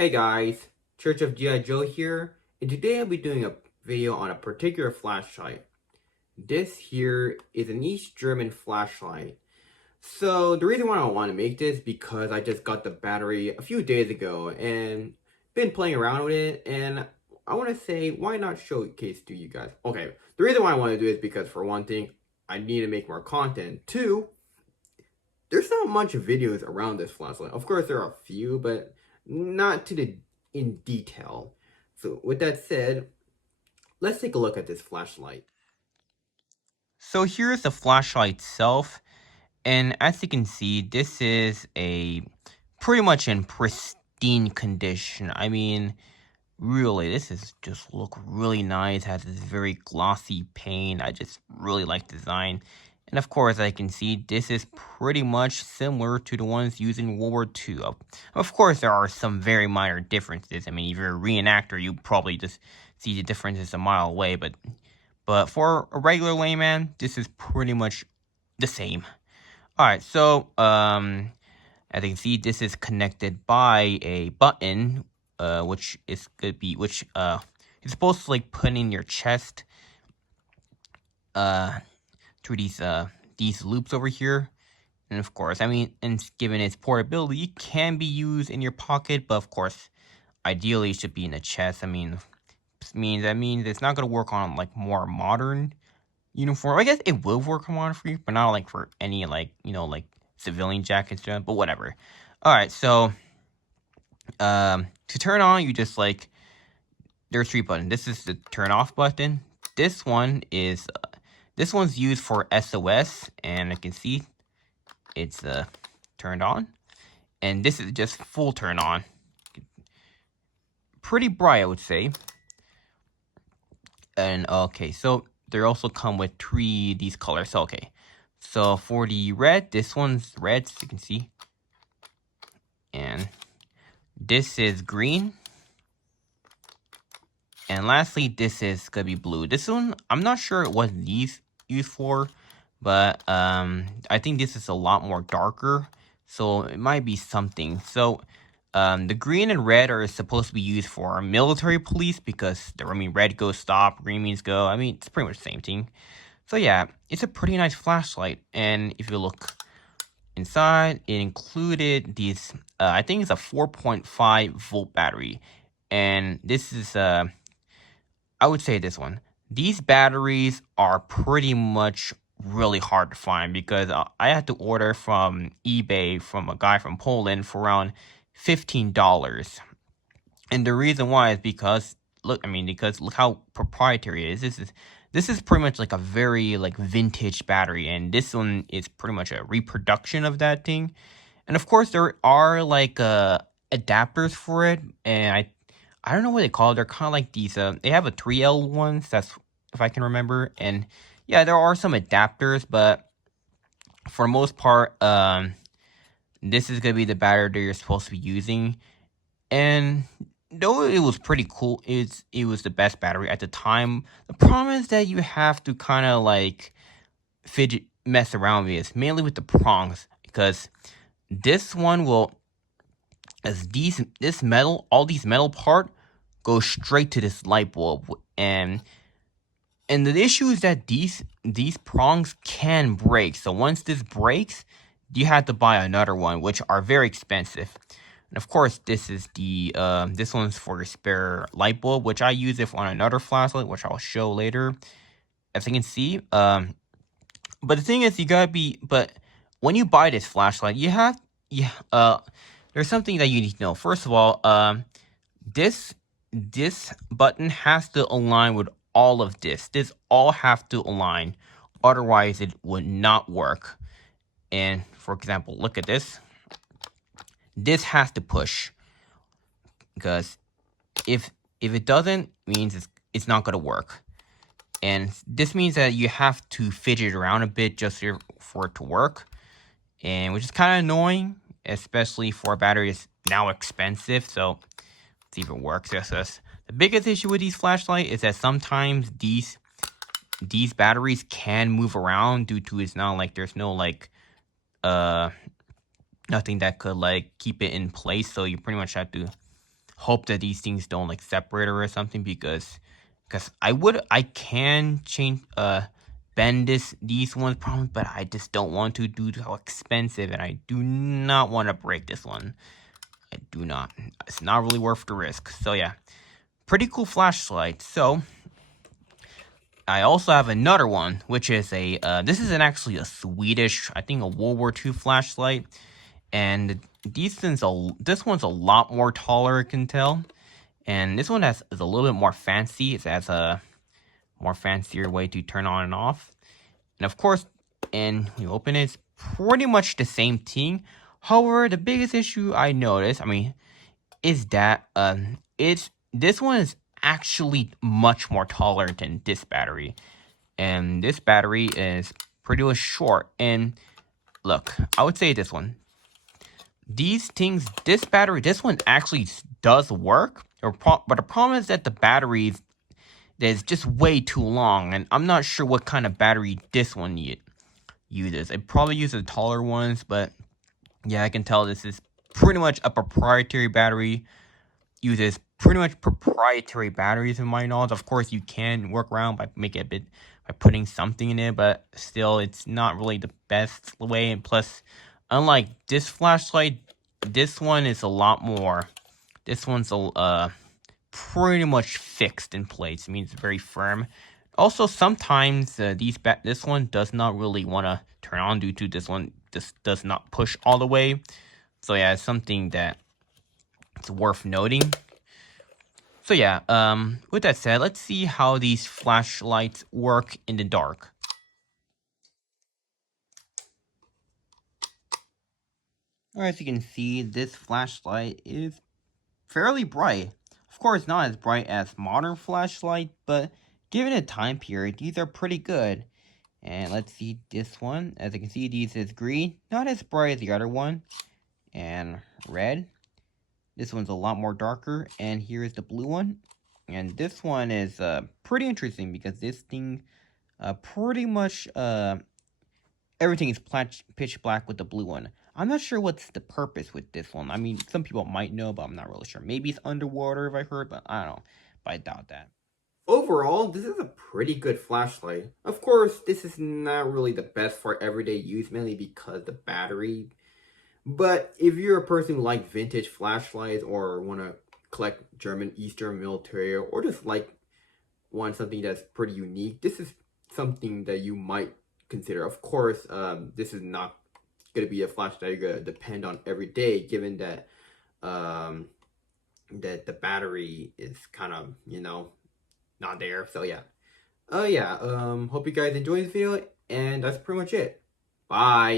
Hey guys, Church of G.I. Joe here, and today I'll be doing a video on a particular flashlight. This here is an East German flashlight. So the reason why I want to make this because I just got the battery a few days ago and been playing around with it, and I want to say why not showcase to you guys. Okay, the reason why I want to do it is because for one thing, I need to make more content. Two, there's not much videos around this flashlight. Of course, there are a few, but not to the in detail. So with that said, let's take a look at this flashlight. So here's the flashlight itself, and as you can see, this is a pretty much in pristine condition. I mean, really, this is just look really nice. Has this very glossy paint. I just really like the design. And of course, I can see this is pretty much similar to the ones used in World War II. Of course, there are some very minor differences. I mean, if you're a reenactor, you probably just see the differences a mile away, but for a regular layman, this is pretty much the same. Alright, so as you can see, this is connected by a button, which is gonna be you're supposed to like put in your chest through these loops over here. And of course, I mean, and given its portability, it can be used in your pocket, but of course, ideally it should be in the chest. I mean, that means it's not gonna work on like more modern uniform. I guess it will work on modern free, but not like for any like like civilian jackets, but whatever. All right, so to turn on, you just like there's three buttons. This is the turn off button. This one is this one's used for SOS, and I can see it's turned on, and this is just full turn on. Pretty bright, I would say. And okay, so they also come with these colors. So, okay, so for the red, this one's red, so you can see, and this is green, and lastly, this is gonna be blue. This one, I'm not sure what these used for, but I think this is a lot more darker, so it might be something. So the green and red are supposed to be used for military police because red goes stop, green means go. I mean, it's pretty much the same thing. So yeah, it's a pretty nice flashlight, and if you look inside, it included these. I think it's a 4.5 volt battery, and this is I would say this one. These batteries are pretty much really hard to find because I had to order from eBay from a guy from Poland for around $15. And the reason why is because look how proprietary it is. This is pretty much like a very like vintage battery, and this one is pretty much a reproduction of that thing. And of course there are like adapters for it, and I don't know what they call it. They're kind of like these they have a 3L ones, that's if I can remember. And yeah, there are some adapters, but for the most part this is going to be the battery that you're supposed to be using. And though it was pretty cool, it was the best battery at the time. The problem is that you have to kind of like mess around with it, mainly with the prongs, because this one will, as all these metal part go straight to this light bulb, and the issue is that these prongs can break. So once this breaks, you have to buy another one, which are very expensive. And of course, this is the this one's for the spare light bulb, which I use it on another flashlight, which I'll show later. As you can see, but the thing is, but when you buy this flashlight, there's something that you need to know. First of all, this button has to align with all of this. This all have to align, otherwise it would not work. And for example, look at this. This has to push, because if it doesn't, means it's not gonna work. And this means that you have to fidget around a bit just for it to work, and which is kind of annoying, especially for a battery that's now expensive. So let's see if it works. Yes. The biggest issue with these flashlights is that sometimes these batteries can move around due to it's not like there's no like nothing that could like keep it in place. So you pretty much have to hope that these things don't like separate or something, because I can change bend these ones probably, but I just don't want to due to how expensive, and I do not want to break this one. I do not. It's not really worth the risk. So yeah, pretty cool flashlight. So I also have another one, which is a this is actually a Swedish, I think a World War II flashlight, and this one's a lot more taller, I can tell, and this one is a little bit more fancy. It has a more fancier way to turn on and off, and of course, and you open it, it's pretty much the same thing. However, the biggest issue I noticed, I mean, is that this one is actually much more taller than this battery, and this battery is pretty much short. And look, I would say this one, these things, this one actually does work, but the problem is that the battery is just way too long, and I'm not sure what kind of battery this one uses. It probably uses taller ones, but yeah, I can tell this is pretty much a proprietary battery. Uses pretty much proprietary batteries in my knowledge. Of course, you can work around by making it a bit by putting something in it, but still, it's not really the best way. And plus, unlike this flashlight, this one is a lot more. This one's pretty much fixed in place. It means very firm. Also, sometimes this one does not really want to turn on due to this one just does not push all the way. So yeah, it's something that it's worth noting. So yeah, with that said, let's see how these flashlights work in the dark. Alright, as you can see, this flashlight is fairly bright. Of course, not as bright as modern flashlight, but given the time period, these are pretty good. And let's see this one. As you can see, these is green, not as bright as the other one. And red. This one's a lot more darker. And here is the blue one. And this one is pretty interesting because this thing pretty much everything is pitch black with the blue one. I'm not sure what's the purpose with this one. I mean, some people might know, but I'm not really sure. Maybe it's underwater, if I heard, but I don't know. But I doubt that. Overall, this is a pretty good flashlight. Of course, this is not really the best for everyday use, mainly because the battery. But if you're a person who likes vintage flashlights or want to collect German Eastern military or just want something that's pretty unique, this is something that you might consider. Of course, this is not going to be a flashlight you're going to depend on every day, given that that the battery is kind of, not there. So yeah. Hope you guys enjoyed this video, and that's pretty much it. Bye.